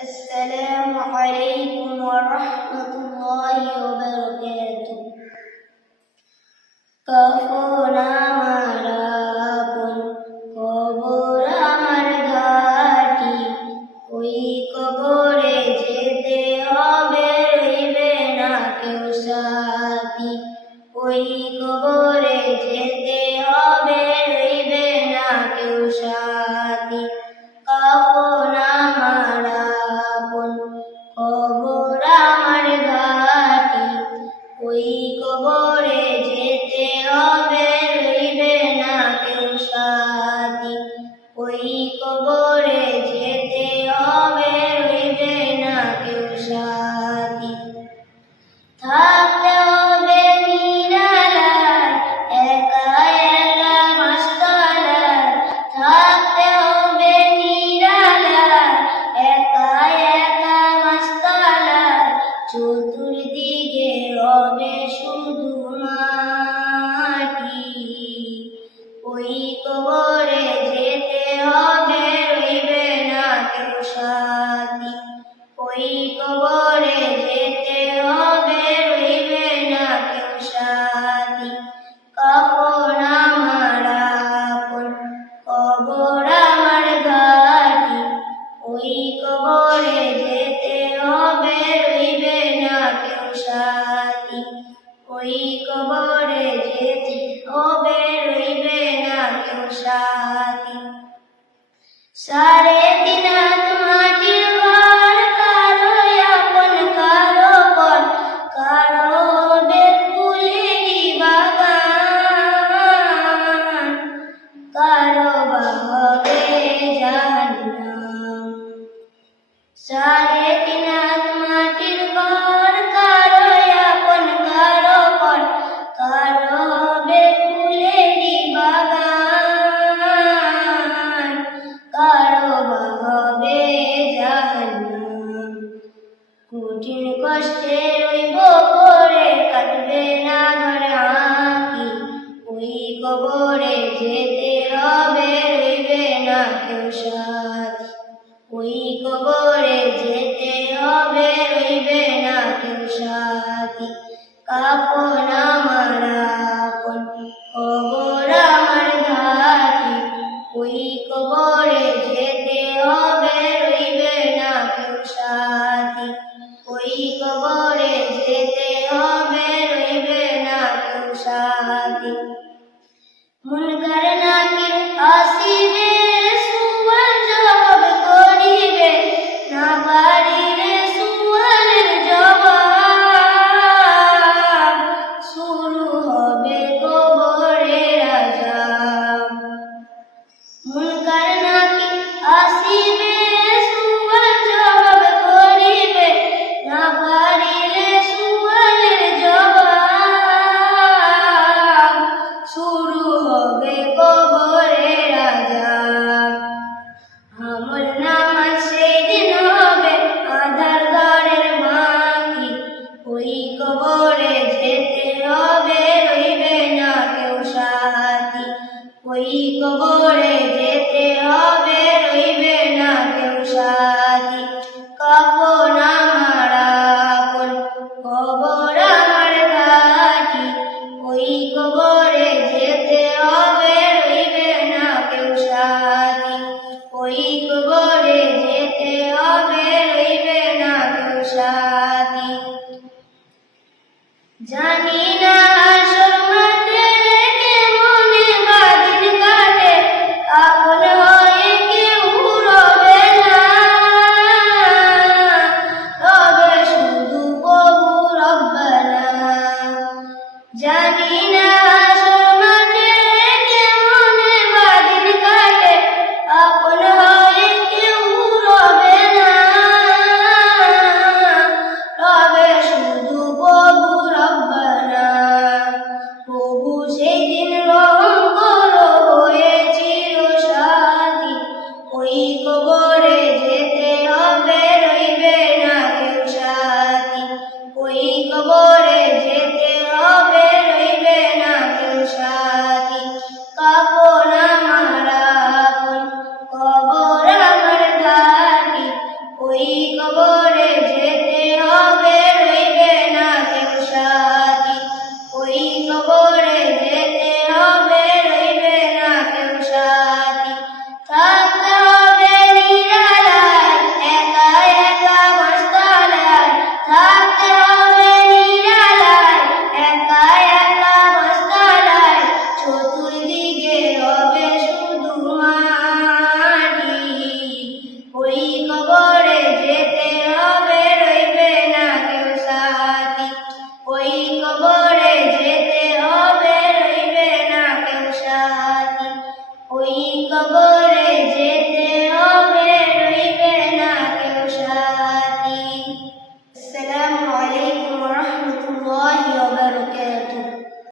السلام عليكم ورحمة الله وبركاته. কখন আমার আপন কবর আমার ঘাটি, ওই কবরে যেতে হবে, রইবে না কেউ সাথী। ওই কবরে যেতে হবে, রইবে না কেউ সাথী। কখন আমার আপন কবর আমার ঘাটি, ওই কবরে যেতে হবে, রইবে না কেউ সাথী। ওই কবরে যেতে হবে, রইবে না কেউ সাথী। থাকতে হবে নিরালায়, একা একা মাসকালায়। থাকতে হবে নিরালায়, একা একা মাসকালায়। চতুর্দিকে রবে শুধু মাটি, ওই কবরে যেতে হবে, রইবে না কেউ সাথী। ওই কবরে যেতে হবে, রইবে না কেউ সাথী। কখন আমার আপন কবর আমার ঘাটি, ওই কবরে যেতে হবে, রইবে না কেউ সাথী। ওই কবরে যেতে হবে, রইবে না কেউ সাথী। 3.5 হাত মাটির ঘর, কারো আপন কারো পর, কারো হবে ফুলেরই বাগান, কারো বা হবে জাহান্নাম। 3.5 হাত মাটির ঘর, কারো আপন কারো পর, কারো হবে ফুলেরই বাগান, কারো বা হবে জাহান্নাম। কঠিন কষ্টে রইব পড়ে, কাটবে না ঘর আঁকি, ওই কবরে যেতে হবে, রইবে না কেউ সাথী। ওই কবরে যেতে হবে, রইবে না কেউ সাথী। কখন আমার আপন কবর আমার ঘাটি, ওই কবরে যেতে হবে, রইবে না কেউ সাথী। ওই কবরে যেতে হবে, রইবে না কেউ সাথী। মুনকার নাকির আসিবে, সুয়াল জবাব করিবে, না পারিলে সুয়ালের জবাব। কবরে